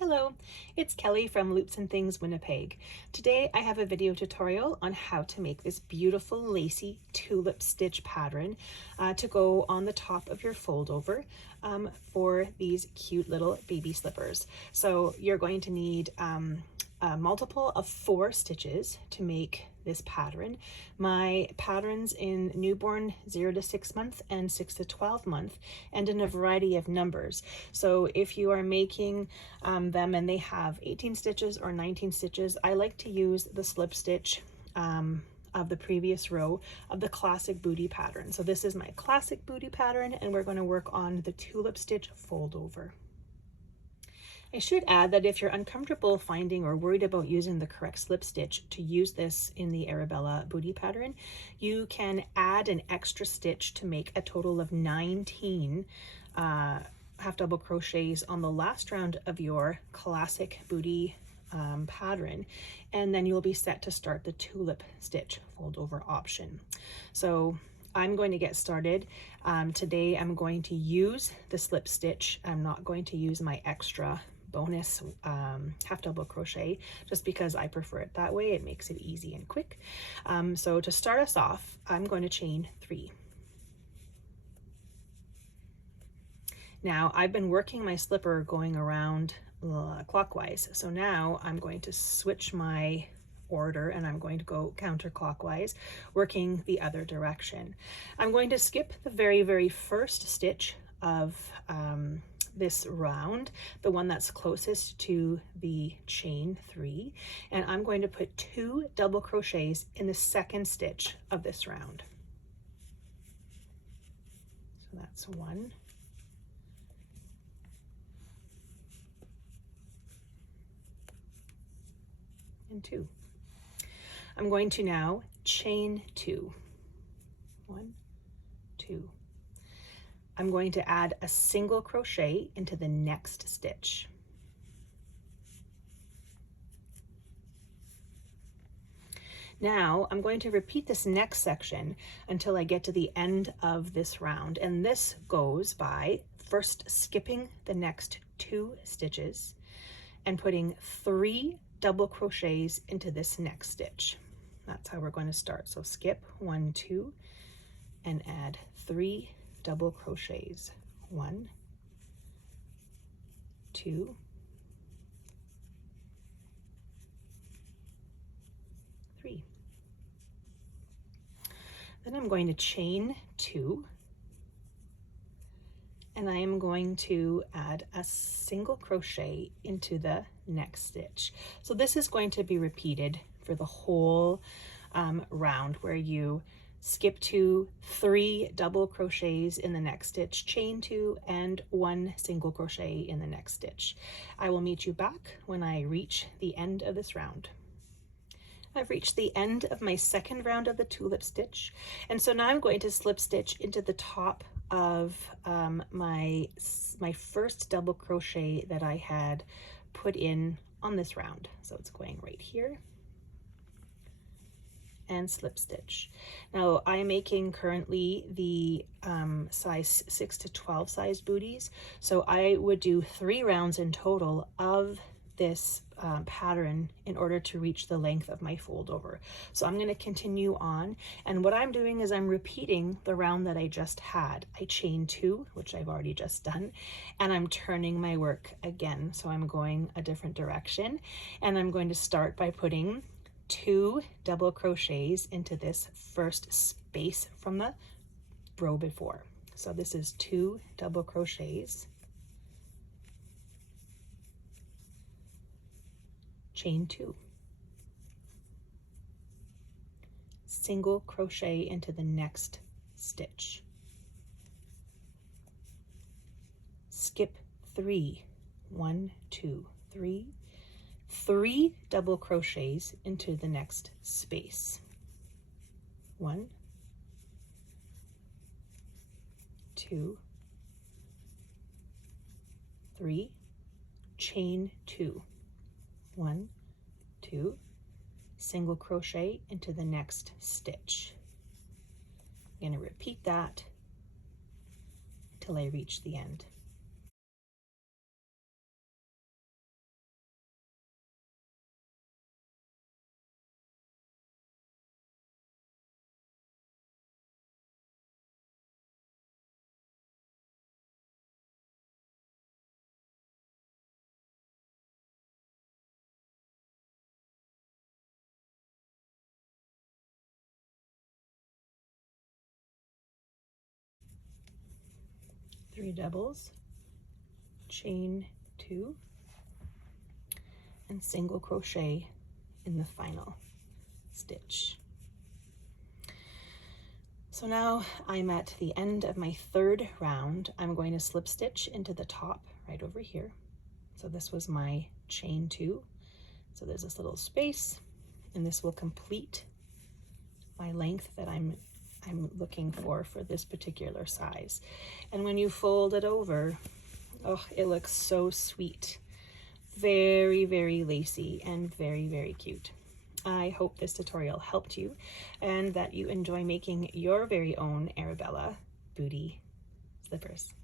Hello, it's Kelly from Loops and Things Winnipeg. Today I have a video tutorial on how to make this beautiful lacy tulip stitch pattern to go on the top of your fold over for these cute little baby slippers. So you're going to need a multiple of 4 stitches to make this pattern. My patterns in newborn 0 to 6 month and 6 to 12 month, and in a variety of numbers. So if you are making them and they have 18 stitches or 19 stitches, I like to use the slip stitch of the previous row of the classic booty pattern. So this is my classic booty pattern, and we're going to work on the tulip stitch fold over. I should add that if you're uncomfortable finding or worried about using the correct slip stitch to use this in the Arabella booty pattern, you can add an extra stitch to make a total of 19 half double crochets on the last round of your classic booty pattern, and then you'll be set to start the tulip stitch fold over option. So I'm going to get started. Today I'm going to use the slip stitch. I'm not going to use my extra bonus half double crochet just because I prefer it that way. It makes it easy and quick. So to start us off, I'm going to chain 3. Now I've been working my slipper going around clockwise, so now I'm going to switch my order and I'm going to go counterclockwise, working the other direction. I'm going to skip the very first stitch of this round, the one that's closest to the chain 3, and I'm going to put 2 double crochets in the second stitch of this round. So that's 1 and 2. I'm going to now chain 2. 1, 2. I'm going to add a single crochet into the next stitch. Now I'm going to repeat this next section until I get to the end of this round, and this goes by first skipping the next 2 stitches and putting 3 double crochets into this next stitch. That's how we're going to start. So skip 1, 2, and add 3 double crochets. 1, 2, 3. Then I'm going to chain 2, and I am going to add a single crochet into the next stitch. So this is going to be repeated for the whole round, where you skip 2, 3 double crochets in the next stitch, chain 2, and 1 single crochet in the next stitch. I will meet you back when I reach the end of this round. I've reached the end of my second round of the tulip stitch, and so now I'm going to slip stitch into the top of my first double crochet that I had put in on this round. So it's going right here, and slip stitch. Now I am making currently the size 6 to 12 size booties, so I would do 3 rounds in total of this pattern in order to reach the length of my fold over. So I'm going to continue on, and what I'm doing is I'm repeating the round that I just had. I chain 2, which I've already just done, and I'm turning my work again. So I'm going a different direction, and I'm going to start by putting 2 double crochets into this first space from the row before. So this is 2 double crochets, chain 2, single crochet into the next stitch, skip 3, 1, 2, 3, 3 double crochets into the next space, 1, 2, 3, chain 2, 1, 2, single crochet into the next stitch. I'm going to repeat that till I reach the end. 3 doubles, chain 2, and single crochet in the final stitch. So now I'm at the end of my 3rd round. I'm going to slip stitch into the top right over here. So this was my chain 2. So there's this little space, and this will complete my length that I'm looking for this particular size. And when you fold it over, oh, it looks so sweet. Very, very lacy and very, very cute. I hope this tutorial helped you and that you enjoy making your very own Arabella Bootie slippers.